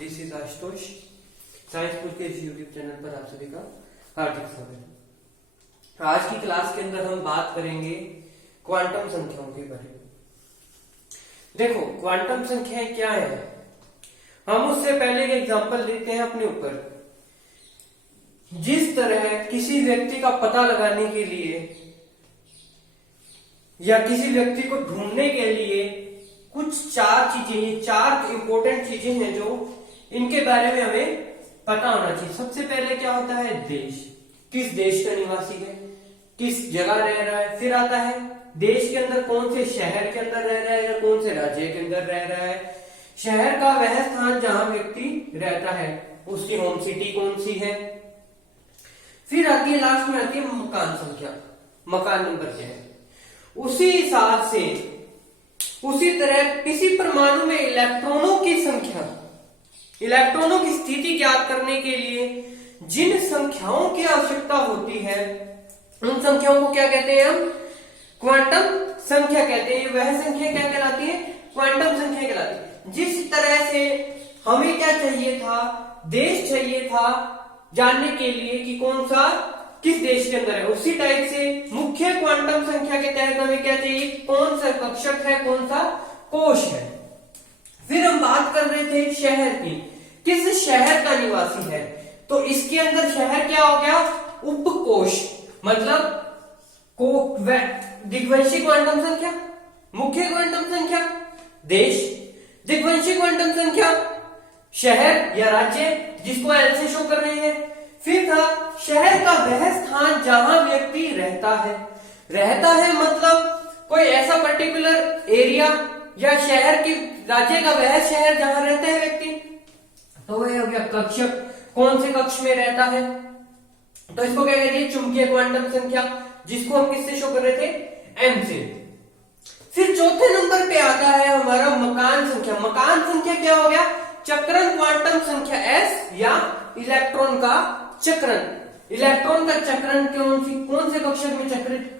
This is Ashutosh. Science पुल के इस YouTube channel पर आप सभी का हार्दिक स्वागत है। आज की क्लास के अंदर हम बात करेंगे क्वांटम संख्याओं के बारे में। देखो, क्वांटम संख्याएं क्या है, हम उससे पहले एक एग्जांपल लेते हैं अपने ऊपर। जिस तरह किसी व्यक्ति का पता लगाने के लिए या किसी व्यक्ति को ढूंढने के लिए कुछ चार इंपॉर्टेंट चीजें हैं जो इनके बारे में हमें पता होना चाहिए। सबसे पहले क्या होता है, देश, किस देश का निवासी है, किस जगह रह रहा है। फिर आता है देश के अंदर कौन से शहर के अंदर रह रहा है या कौन से राज्य के अंदर रह रहा है। शहर का वह स्थान जहां व्यक्ति रहता है, उसकी होम सिटी कौन सी है। फिर आती है, लास्ट में आती है मकान संख्या, मकान नंबर क्या है। उसी हिसाब से उसी तरह किसी परमाणु में इलेक्ट्रॉनों की संख्या, इलेक्ट्रॉनों की स्थिति ज्ञात करने के लिए जिन संख्याओं की आवश्यकता होती है उन संख्याओं को क्या कहते हैं, हम क्वांटम संख्या कहते हैं। वह संख्या क्या कहलाती है, क्वांटम संख्या कहलाती है। जिस तरह से हमें क्या चाहिए था, देश चाहिए था जानने के लिए कि कौन सा किस देश के अंदर है, उसी टाइप से मुख्य क्वांटम संख्या के तहत हमें क्या चाहिए, कौन सा कक्षक है, कौन सा कोश है। फिर हम बात कर रहे थे शहर की, किस शहर का निवासी है। तो इसके अंदर शहर क्या हो गया, उपकोश, मतलब दिग्वंशी क्वांटम संख्या, मुख्य क्वांटम संख्या देश, दिग्वंशी क्वांटम संख्या शहर या राज्य जिसको एल से शो कर रहे हैं। फिर था शहर का वह स्थान जहां व्यक्ति रहता है। रहता है मतलब कोई ऐसा पर्टिकुलर एरिया या शहर की, राज्य का वह शहर जहां रहता है व्यक्ति, तो वह हो गया कक्षक, कौन से कक्ष में रहता है। तो इसको क्या कहते हैं, चुंबकीय क्वांटम संख्या, जिसको हम किससे शो कर रहे थे, एम से। फिर चौथे नंबर पे आता है हमारा मकान संख्या। मकान संख्या क्या हो गया, चक्रण क्वांटम संख्या एस या इलेक्ट्रॉन का चक्रण। इलेक्ट्रॉन का चक्रण कौन से कक्षक में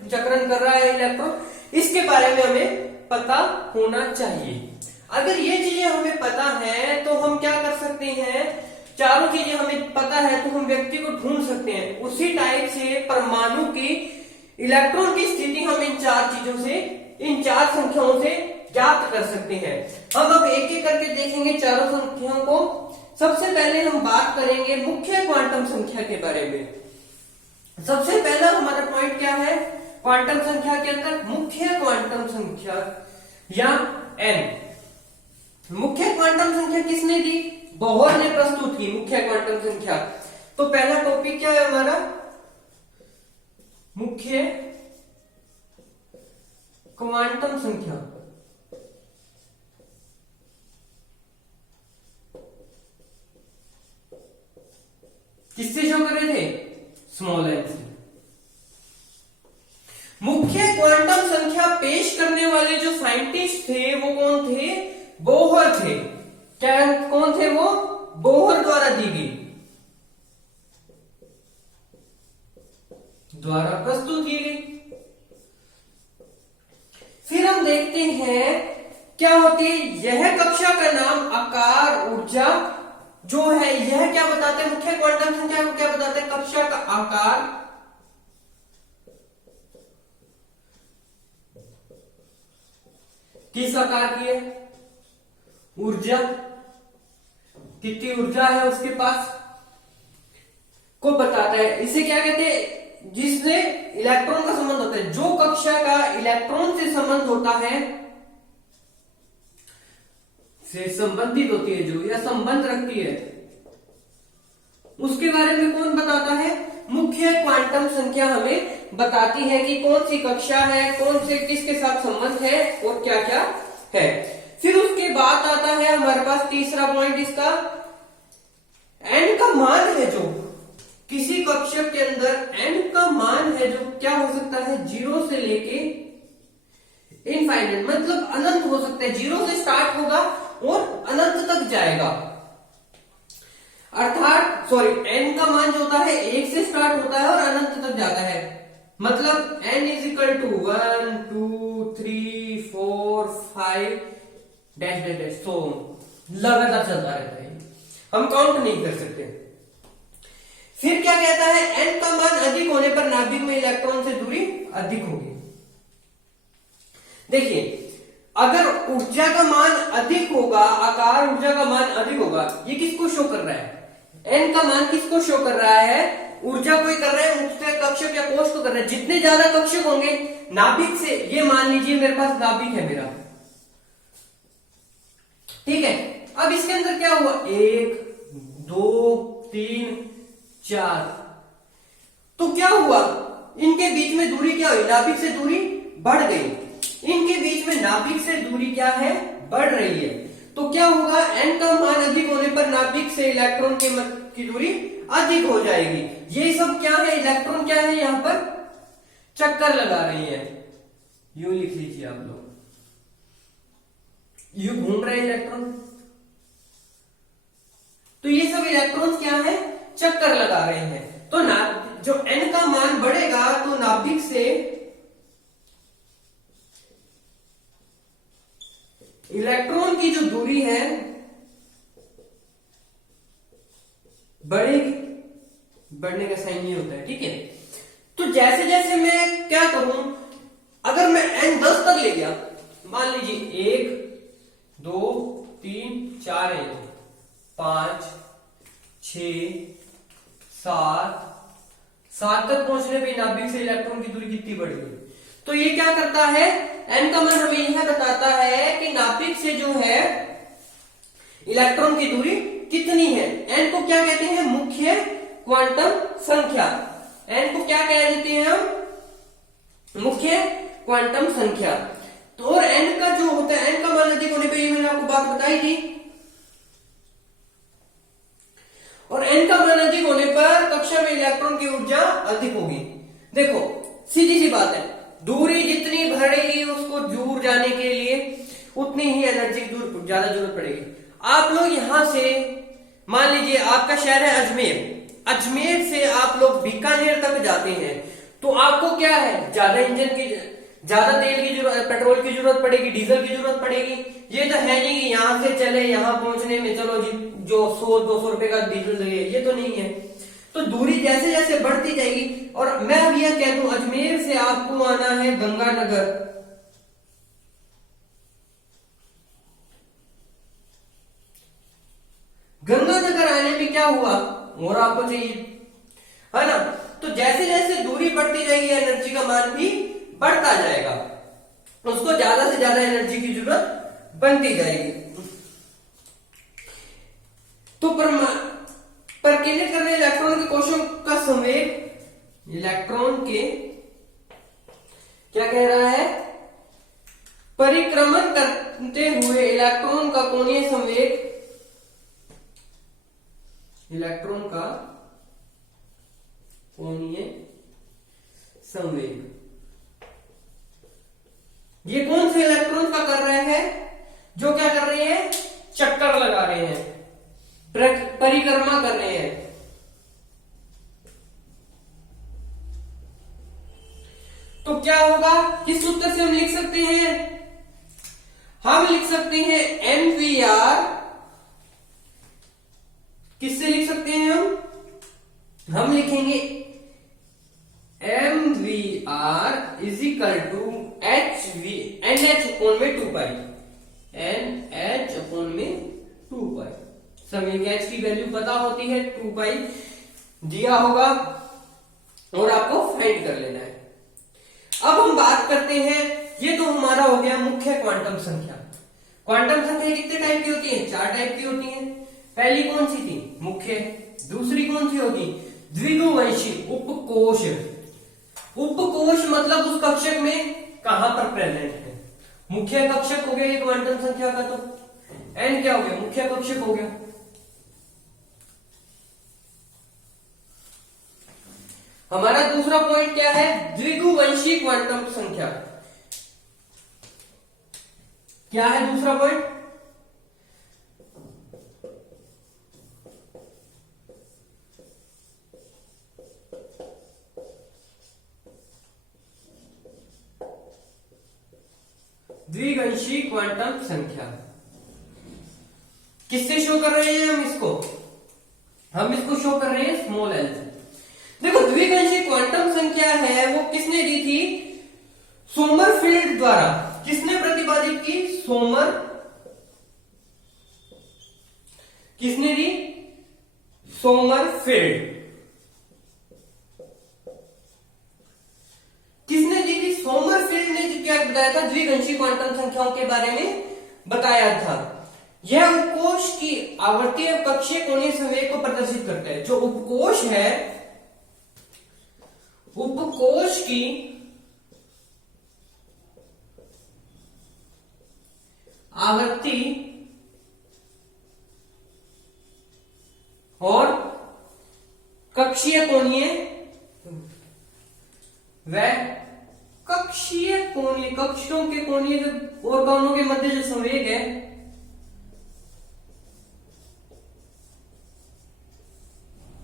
चक्रण कर रहा है इलेक्ट्रॉन, इसके बारे में हमें पता होना चाहिए। अगर ये चीजें हमें पता है तो हम क्या कर सकते हैं, चारों चीजें हमें पता है तो हम व्यक्ति को ढूंढ सकते हैं। उसी टाइप से परमाणु की इलेक्ट्रॉन की स्थिति हम इन चार चीजों से, इन चार संख्याओं से ज्ञात कर सकते हैं। हम अब एक एक करके देखेंगे चारों संख्याओं को। सबसे पहले हम बात करेंगे मुख्य क्वांटम संख्या के बारे में। सबसे पहला हमारा पॉइंट क्या है, क्वांटम संख्या के अंदर मुख्य क्वांटम संख्या या एन। मुख्य क्वांटम संख्या किसने दी, बोहर ने प्रस्तुत की मुख्य क्वांटम संख्या। तो पहला टॉपिक क्या है हमारा, मुख्य क्वांटम संख्या। किससे शो कर रहे थे, स्मॉल एन से। मुख्य क्वांटम संख्या पेश करने वाले जो साइंटिस्ट थे वो कौन थे, बोहर थे। क्या कौन थे वो, बोहर द्वारा दी गई, द्वारा प्रस्तुत की गई। फिर हम देखते हैं क्या होती है, यह कक्षा का नाम आकार ऊर्जा जो है, यह क्या बताते हैं, मुख्य क्वांटम संख्या को क्या बताते हैं, कक्षा का आकार, किस आकार की है, ऊर्जा, कितनी ऊर्जा है उसके पास, को बताता है। इसे क्या कहते हैं, जिससे इलेक्ट्रॉन का संबंध होता है। जो कक्षा का इलेक्ट्रॉन से संबंध होता है, से संबंधित होती है, जो या संबंध रखती है, उसके बारे में कौन बताता है, मुख्य क्वांटम संख्या हमें बताती है कि कौन सी कक्षा है, कौन से किसके साथ संबंध है और क्या क्या है। फिर उसके बाद आता है हमारे पास तीसरा पॉइंट इसका, एन का मान है जो किसी कक्षक के अंदर एन का मान है जो क्या हो सकता है, 0 से लेके इनफाइनाइट, मतलब अनंत हो सकता है। 0 से स्टार्ट होगा और अनंत तक जाएगा। अर्थात एन का मान जो होता है 1 से स्टार्ट होता है और अनंत तक जाता है। मतलब n is equal to 1 2 3 4 5 dash dash dash, तो लगातार चलता रहता है। हम काउंट नहीं कर सकते। फिर क्या कहता है, n का मान अधिक होने पर नाभिक में इलेक्ट्रॉन से दूरी अधिक होगी। देखिए, अगर ऊर्जा का मान अधिक होगा, आकार ऊर्जा का मान अधिक होगा, ये किसको शो कर रहा है? n का मान किसको शो कर रहा है? ऊर्जा को ही कर रहा है, मुख्य कक्षक या कोश को कर रहा है। जितने ज्यादा कक्षक होंगे नाभिक से, ये मान लीजिए मेरे पास नाभिक है मेरा, ठीक है। अब इसके अंदर क्या हुआ, 1 2 3 4, तो क्या हुआ, इनके बीच में दूरी क्या हुई, नाभिक से दूरी बढ़ गई। इनके बीच में नाभिक से दूरी क्या है, बढ़ रही है। तो क्या होगा, n का मान अधिक होने पर नाभिक से इलेक्ट्रॉन की दूरी अधिक हो जाएगी। ये सब क्या है, इलेक्ट्रॉन क्या है, यहां पर चक्कर लगा रही है। यूं लिख लीजिए आप लोग, यूं घूम रहे इलेक्ट्रॉन। तो ये सब इलेक्ट्रॉन्स क्या है, चक्कर लगा रहे हैं। तो ना जो n का मान बढ़ेगा तो नाभिक से इलेक्ट्रॉन की जो दूरी है बढ़ेगी। बढ़ने का साइन ये होता है, ठीक है। तो जैसे जैसे मैं क्या करूं, अगर मैं n 10 तक ले गया, मान लीजिए 1 2 3 4 है, 5 6 7 तक पहुंचने पे नाभिक से इलेक्ट्रॉन की दूरी कितनी बढ़ गई। तो ये क्या करता है, n का मान हमें यह बताता है कि नाभिक से जो है इलेक्ट्रॉन की दूरी कितनी है। n को क्या कहते हैं, मुख्य क्वांटम संख्या। n को क्या कह देते हैं हम, मुख्य क्वांटम संख्या। तो और n का जो होता है, n का मान अधिक होने पे, ये मैंने आपको बात बताई थी। और n का मान अधिक होने पर कक्षा में इलेक्ट्रॉन की ऊर्जा अधिक होगी। देखो सीधी सी बात है, दूरी जितनी बढ़ेगी उसको दूर जाने के लिए उतनी ही एनर्जी की ज्यादा जरूरत पड़ेगी। आप लोग यहां से, मान लीजिए आपका शहर है अजमेर, अजमेर से आप लोग बीकानेर तक जाते हैं, तो आपको क्या है, ज्यादा इंजन की, ज्यादा तेल की जरूरत, पेट्रोल की जरूरत पड़ेगी, डीजल की जरूरत पड़ेगी। ये तो है नहीं कि यहां से चले, यहां पहुंचने में चलो जी जो 100-200 रुपए का डीजल लगे, ये तो नहीं है। तो दूरी जैसे जैसे बढ़ती जाएगी, और मैं अब यह कह दूं, अजमेर से आपको आना है गंगानगर, गंगानगर आने में क्या हुआ, और आपको चाहिए, है ना। तो जैसे जैसे दूरी बढ़ती जाएगी एनर्जी का मान भी बढ़ता जाएगा, उसको ज्यादा से ज्यादा एनर्जी की जरूरत बनती जाएगी। तो परकीर्णित करने इलेक्ट्रॉन के कोशों का संवेग, इलेक्ट्रॉन के क्या कह रहा है, परिक्रमण करते हुए इलेक्ट्रॉन का कोणीय संवेग, इलेक्ट्रॉन का कोणीय संवेग, ये कौन से इलेक्ट्रॉन का कर रहे हैं, जो क्या कर रहे हैं, चक्कर लगा रहे हैं, परिक्रमा कर रहे हैं। तो क्या होगा, किस सूत्र से हम लिख सकते हैं, हम लिख सकते हैं mvr, किससे लिख सकते हैं हम लिखेंगे mvr is equal to hv nh upon में 2 पाई, nh अपॉन में 2 पाई। समय h की वैल्यू पता होती है, 2 पाई दिया होगा और आपको फाइंड कर लेना है। अब हम बात करते हैं, ये तो हमारा हो गया मुख्य क्वांटम संख्या। क्वांटम संख्या कितने टाइप की होती है, 4 टाइप की होती है। पहली कौन सी थी, मुख्य। दूसरी कौन सी होती, द्विगुवंशी उपकोश। उपकोश मतलब उस कक्षक में कहां पर प्रेजेंट है। मुख्य कक्षक हो गया ये क्वांटम संख्या का, तो n क्या हो गया, मुख्य कक्षक हो गया। हमारा दूसरा पॉइंट क्या है, द्विगुवंशी क्वांटम संख्या। क्या है दूसरा पॉइंट, द्विगुवंशी क्वांटम संख्या। किससे शो कर रहे हैं हम इसको, हम इसको शो कर रहे हैं स्मॉल एल से। देखो द्विवंशी क्वांटम संख्या है वो किसने दी थी? सोमरफेल्ड द्वारा। किसने प्रतिपादित की? किसने दी? सोमरफेल्ड। किसने दी थी? सोमरफेल्ड ने क्या बताया था? द्विवंशी क्वांटम संख्याओं के बारे में बताया था। यह उपकोष की आवर्तीय कक्षीय कोणीय संवेग को प्रदर्शित करता है। जो उपकोष है, उपकोष की आवर्ती और कक्षीय कोणीय व कक्षीय कोणीय, कक्षों के कोणीय और कोणों के मध्य जो संवेग है,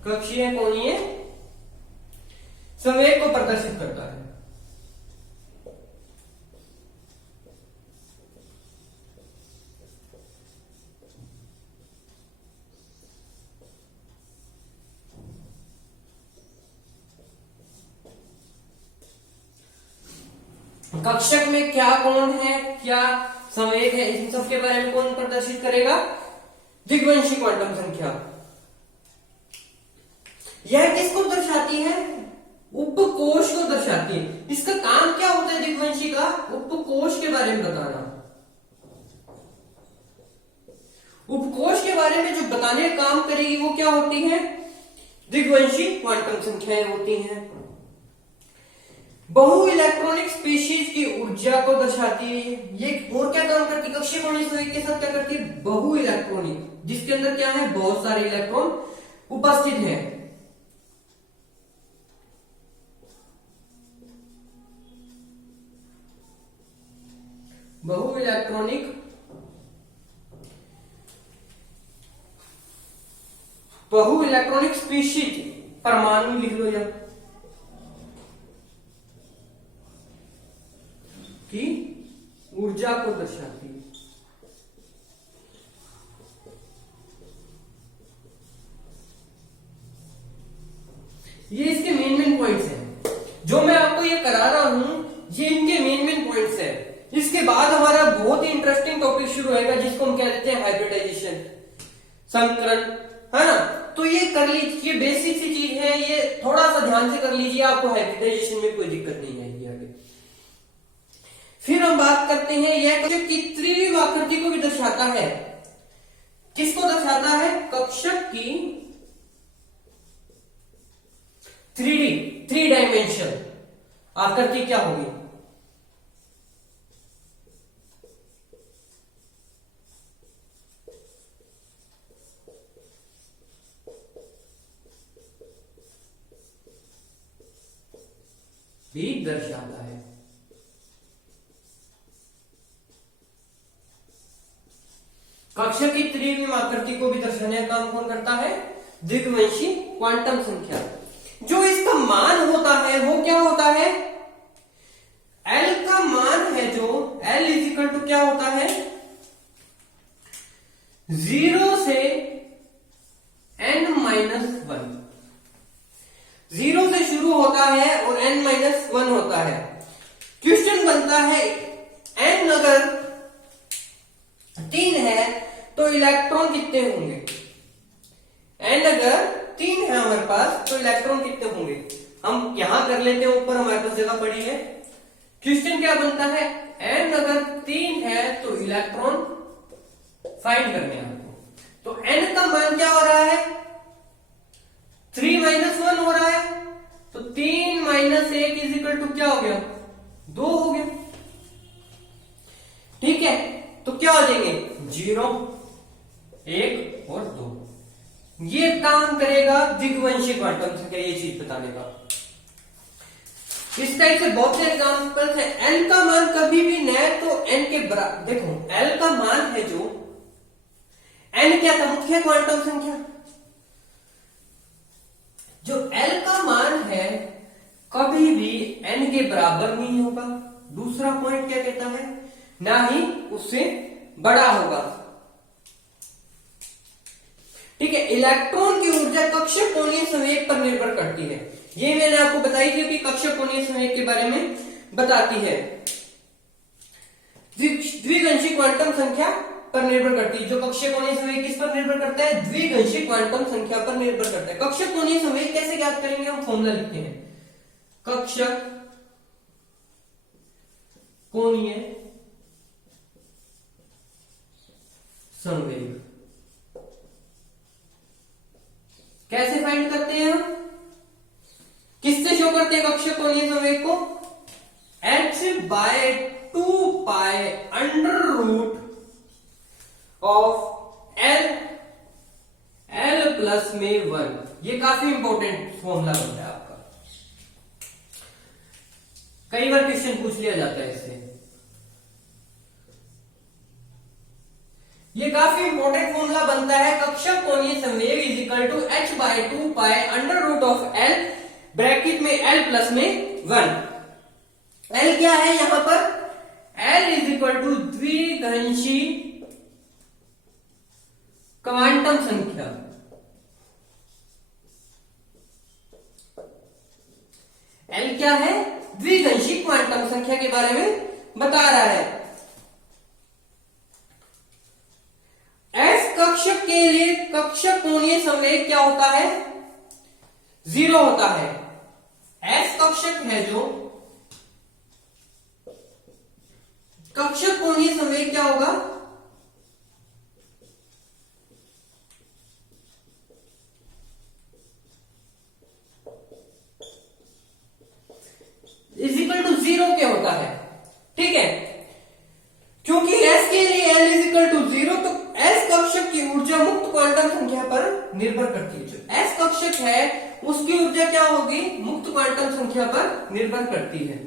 कक्षीय कोणीय संवेग को प्रदर्शित करता है। कक्षक में क्या कोण है, क्या संवेग है, इन सब के बारे में कौन प्रदर्शित करेगा? द्विवंशी क्वांटम संख्या। यह किसको दर्शाती है? उपकोष को दर्शाती है। इसका काम क्या होता है द्विवंशी का? उपकोष के बारे में बताना। उपकोष के बारे में जो बताने का काम करेगी वो क्या होती है? द्विवंशी क्वांटम संख्याएं होती हैं। बहु इलेक्ट्रॉनिक स्पीशीज की ऊर्जा को दर्शाती है। ये और क्या काम करती है? कक्षीय कोणीय संवेग के साथ क्या करती है? बहु इलेक्ट्रॉनिक, जिसके अंदर क्या है? बहुत सारे इलेक्ट्रॉन उपस्थित हैं। बहु इलेक्ट्रॉनिक, बहु इलेक्ट्रॉनिक स्पीशीज, परमाणु लिख लो जब, की ऊर्जा को दर्शाती है। ये इसके मेन पॉइंट्स हैं जो मैं आपको ये करा रहा हूं, ये इनके मेन पॉइंट्स हैं। इसके बाद हमारा बहुत ही इंटरेस्टिंग टॉपिक शुरू होगा जिसको हम क्या कहते हैं? हाइब्रिडाइजेशन, संकरण, है ना। तो ये कर लीजिए, ये बेसिक सी चीज है, ये थोड़ा सा ध्यान से कर लीजिए, आपको हाइब्रिडाइजेशन में कोई दिक्कत नहीं आएगी आगे। फिर हम बात करते हैं, यह कक्षक की त्रिविम आकृति को भी दर्शाता है। किसको दर्शाता है? कक्षक की 3D, 3 डायमेंशन आकृति क्या होगी? भी दर्शाता है। कक्षक की त्रिविम आकृति को भी दर्शाने का काम कौन करता है? द्विवंशी क्वांटम संख्या। जो इसका मान होता है वो क्या होता है? L का मान है जो L इजिकल टू क्या होता है? 0 से n-1। 0 से शुरू होता है और n-1 होता है। क्वेश्चन बनता है n अगर 3 है तो इलेक्ट्रॉन कितने होंगे? n अगर 3 है हमारे पास तो इलेक्ट्रॉन कितने होंगे? हम यहां कर लेते हैं, ऊपर हमारे पास जगह पड़ी है। क्वेश्चन क्या बनता है? n अगर 3 है तो इलेक्ट्रॉन फाइंड करने हैं आपको। तो n का मान क्या हो रहा है? 3-1 हो रहा है। तो 3 - 1 इजिकल टू क्या हो गया? 2 हो गया। ठीक है, तो क्या हो जाएंगे? 0, 1 और 2। ये काम करेगा द्विवंशी क्वांटम संख्या, ये चीज बताने का। इस टाइप से बहुत से एग्जाम्पल्स हैं। n का मान कभी भी न तो n के बराबर, देखो l का मान है जो n क्या था? मुख्य क्वांटम संख्या। जो l का मान है कभी भी n के बराबर नहीं होगा। दूसरा पॉइंट क्या कहता है? ना ही उससे बड़ा होगा। ठीक है, इलेक्ट्रॉन की ऊर्जा कक्षक कोणीय संवेग पर निर्भर करती है। ये मैंने आपको बताई थी कि कक्षक कोणीय संवेग के बारे में बताती है। द्विगंशी क्वांटम संख्या पर निर्भर करती है। जो कक्षक कोणीय संवेग किस पर निर्भर करता है? द्विगंशी क्वांटम संख्या पर निर्भर करता है। कक्षक कोणीय संवेग कैसे ज्ञात करेंगे? हम फॉर्मूला लिखते हैं, कक्षक कोणीय संवेग कैसे फाइंड करते हैं हम? किससे शो करते हैं कक्षक कोणीय संवेग को? h/2 under root of l plus में 1। ये काफी इंपॉर्टेंट फॉर्मूला होता है आपका, कई बार क्वेश्चन पूछ लिया जाता है इससे। ये काफी इंपॉर्टेंट फॉर्मूला बनता है, कक्षक कोणीय संवेग is equal to h/2 under root of l bracket में l प्लस में 1। l क्या है यहां पर? l इज इक्वल टू द्विगंशी क्वांटम संख्या। l क्या है? द्विगंशी क्वांटम संख्या के बारे में बता रहा है। s कक्षक के लिए कक्षक कोणीय संवेग क्या होता है? 0 होता है। s कक्षक है जो, कक्षक कोणीय संवेग क्या होगा? इज इक्वल टू 0 क्या होता है। ठीक है, क्योंकि s के लिए l इज इक्वल टू 0, तो s कक्षक की ऊर्जा मुक्त क्वांटम संख्या पर निर्भर करती है। जो s कक्षक है उसकी ऊर्जा क्या होगी? मुक्त क्वांटम संख्या पर निर्भर करती है।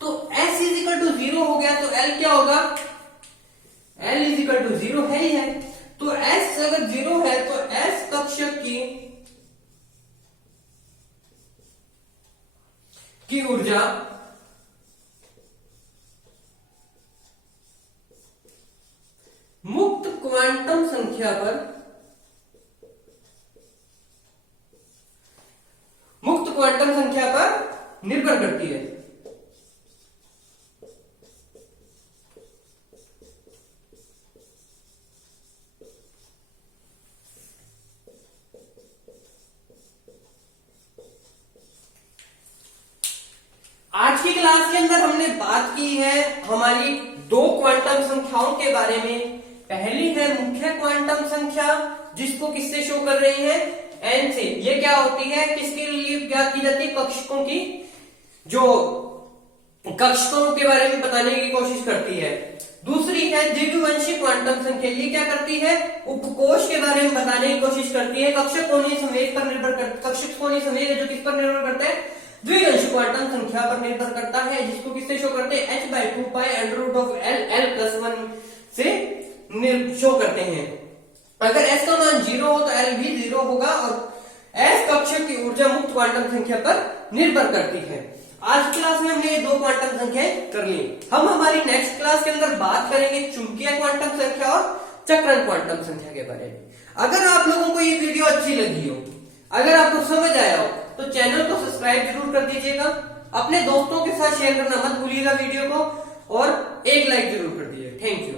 तो s इज इक्वल टू 0 हो गया, तो l क्या होगा? l इज इक्वल टू 0 है ही है। तो s अगर 0 है तो s कक्षक की ऊर्जा मुक्त क्वांटम संख्या पर निर्भर करती है। आज की क्लास के अंदर हमने बात की है हमारी दो क्वांटम संख्याओं के बारे में। पहली है मुख्य क्वांटम संख्या, जिसको किससे शो कर रही है? n से। ये क्या होती है? किसके लिए ज्ञात की जाती है? कक्षकों की, जो कक्षकों के बारे में बताने की कोशिश करती है। दूसरी है द्विगुवंशी क्वांटम संख्या। ये क्या करती है? उपकोष के बारे में बताने की कोशिश करती है। कक्षक कोणीय संवेग पर निर्भर कर, कक्षक कोणीय संवेग है जो किस पर निर्भर करता है? द्विगंशी क्वांटम संख्या पर निर्भर करता है, जिसको किससे शो करते हैं? h/2 under root of l plus 1 से शो करते हैं। अगर s का मान 0 हो तो l भी 0 होगा और s कक्षक की ऊर्जा मुक्त क्वांटम संख्या पर निर्भर करती है। आज की क्लास में हमने ये दो क्वांटम संख्याएं कर ली। हम हमारी नेक्स्ट क्लास के अंदर बात करेंगे चुंबकीय क्वांटम संख्या और चक्रण क्वांटम संख्या के बारे में। अगर आप लोगों को ये वीडियो अच्छी लगी हो, अगर आपको समझ आया हो, तो चैनल को सब्सक्राइब जरूर कर दीजिएगा। अपने दोस्तों के साथ शेयर करना मत भूलिएगा वीडियो को, और एक लाइक जरूर कर दीजिए। Thank you.